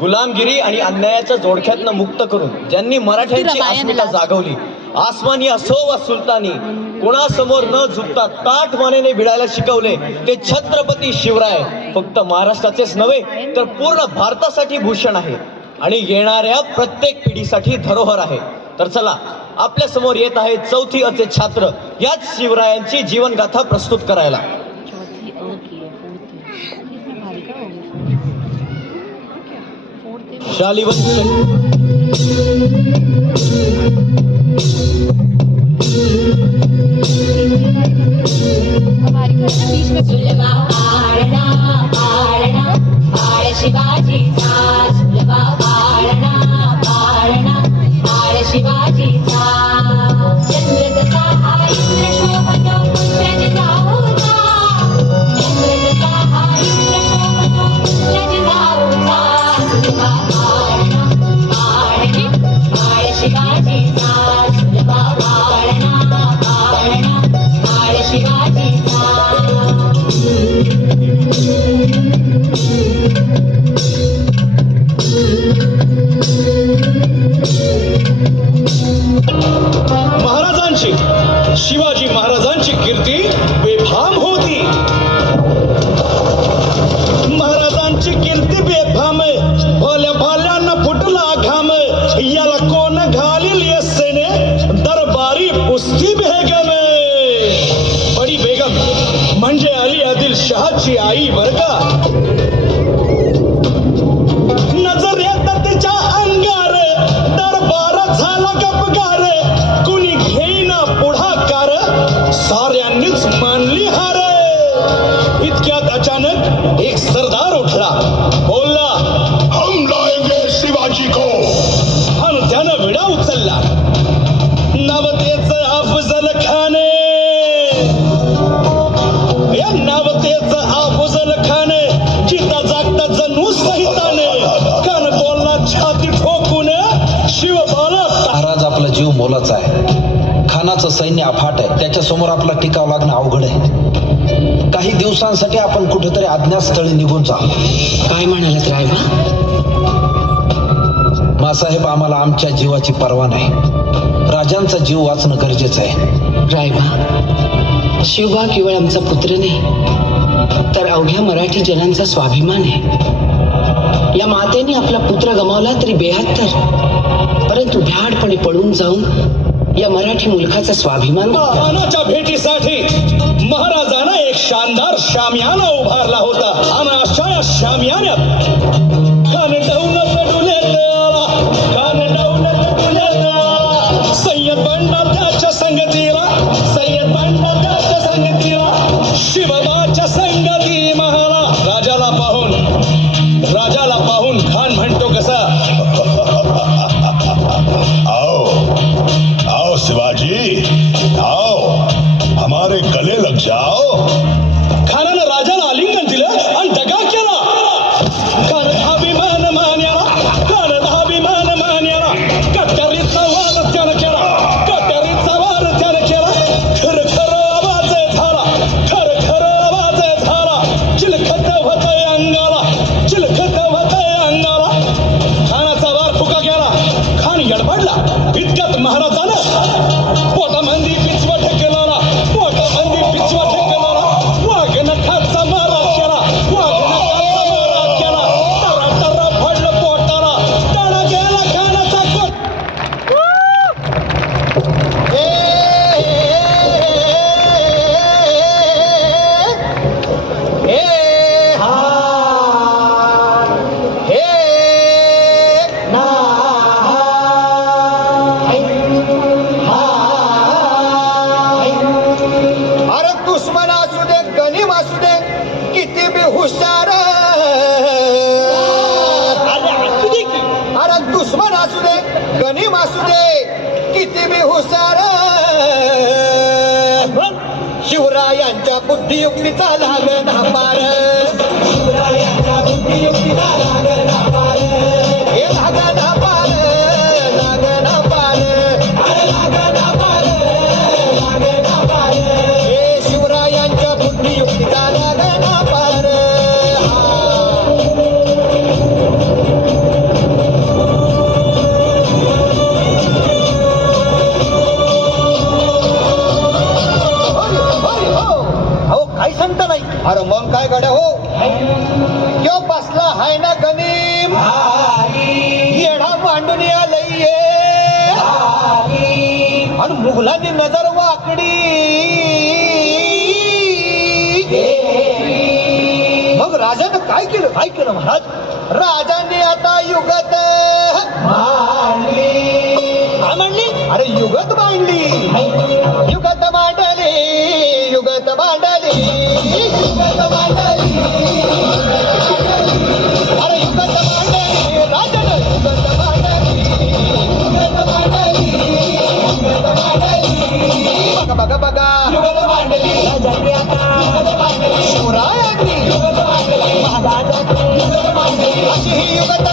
गुलामगिरी आणि अन्यायाच्या जोडख्यातनं मुक्त करून ज्यांनी मराठ्यांची अस्मिता जागवली, आसमानी असो वा सुलतानी, कोणासमोर न झुकता ताठ मानेने भिडायला शिकवले ते छत्रपती शिवराय फक्त महाराष्ट्राचेच नव्हे तर पूर्ण भारतासाठी भूषण आहे आणि येणाऱ्या प्रत्येक पिढीसाठी धरोहर आहे. तर चला, आपल्या समोर येत आहे चौथी अचे छात्र याच शिवरायांची जीवनगाथा प्रस्तुत करायला. शालिवंत शिवाजी महाराजांची कीर्ती बेफाम होती. महाराजांची कीर्ती बेफाम, भल्या भाल्यांना फुटला घाम, याला कोण घालील यस्सेने दरबारी पुस्ती बेगम. बडी बेगम म्हणजे अली आदिल शहाची आई बर का. नजर येतात तिच्या अंगार, दरबार झाला गपगार, कुणी घेईना पुढाकार, साऱ्यांनीच मानली हार. इतक्यात अचानक एक सरदार उठला, बोलला, हम लाएंगे शिवाजी को. आणि त्यानं विडा उचलला. नाव त्याचं अफजल खान. या नाव त्याचं अफजल खान. जिता जागता जणू सहिताने कान बोलला छाती ठोकून, शिव बाला. महाराज आपला जीव मोलाचा आहे. खानाचं सैन्य अफाट आहे, त्याच्यासमोर आपला टिकाव लागणं अवघड आहे. काही दिवसांसाठी आपण कुठेतरी अज्ञातस्थळी निघून जा. काय म्हणालात रायबा? मासाहेब, आम्हाला आमच्या जीवाची पर्वा नाही. राजांचा जीव वाचणं गरजेचं आहे. रायबा, शिवबा केवळ आमचा पुत्र नाही तर अवघ्या मराठी जनांचा स्वाभिमान आहे. या मातेने आपला पुत्र गमावला तरी 72, परंतु भ्याडपणे पळून जाऊन या मराठी मुलखाचा स्वाभिमान. खानाच्या भेटीसाठी महाराजांना एक शानदार शामियाना उभारला होता आणि अशा या शामियान्यात खान डाऊन आला, खान डाऊन आला. सय्यद बंडा त्याच्या संगतीला, सय्यद बंडा त्याच्या संगतीला, शिवबाच्या संगती महाला. राजाला पाहून खान म्हणतो कसा, आओ शिवाजी, आओ, हमारे गले लग जाओ. खानानं राजाला आलिंगन दिलं आणि दगा केला. खान अभिमान मान्याला, खान अभिमान मान्याला, कट्यारीचा वार त्यानं केला, कट्यारीचा वार त्यानं केला. खर खर आवाज झाला, खर खर आवाज झाला. चिलखत होतय अंगाला, चिलखत होतय अंगाला. खानाचा वार फुका गेला. खान यडबडला. इतक्यात महाराजानं पोटामंदी पिचवा ठेकणारा, पोटामंदी पिचवा ठेकणारा वाघनखाचा मारा केला, वाघनखाचा मारा केला. टरा टरा पडलं पोटाला, टळा गेला खानाचा कोट. अरे दुश्मन असू दे, गनीम असू दे, किती बी हुशार. अरे दुश्मन असू दे, गनीम असू दे, किती बी हुशार. शिवरायांच्या बुद्धियुक्तीचा लागना पार, शिवरायांच्या बुद्धियुक्तीचा लागना पार. हे लागना पार, लागना पार, अरे लागना पार, लागना पार. हे शिवरायांच्या बुद्धियुक्तीचा लागना पार. आणि मुघलांनी नजर वाकडी. मग राजानं काय केलं महाराज? राजांनी आता युगत मांडली. अरे युगत मांडली, युगत मांडली, युगत मांडली, युगत मांडली. अरे युगत मांडली, राजानं युगत मांडली, युगत मांडली, युगत मांडली. बघा बघा युगत मांडली राजांनी आता, युगत मांडली शिवरायांनी, युगत मांडली महाराजांनी, युगत मांडली. अशी ही युगत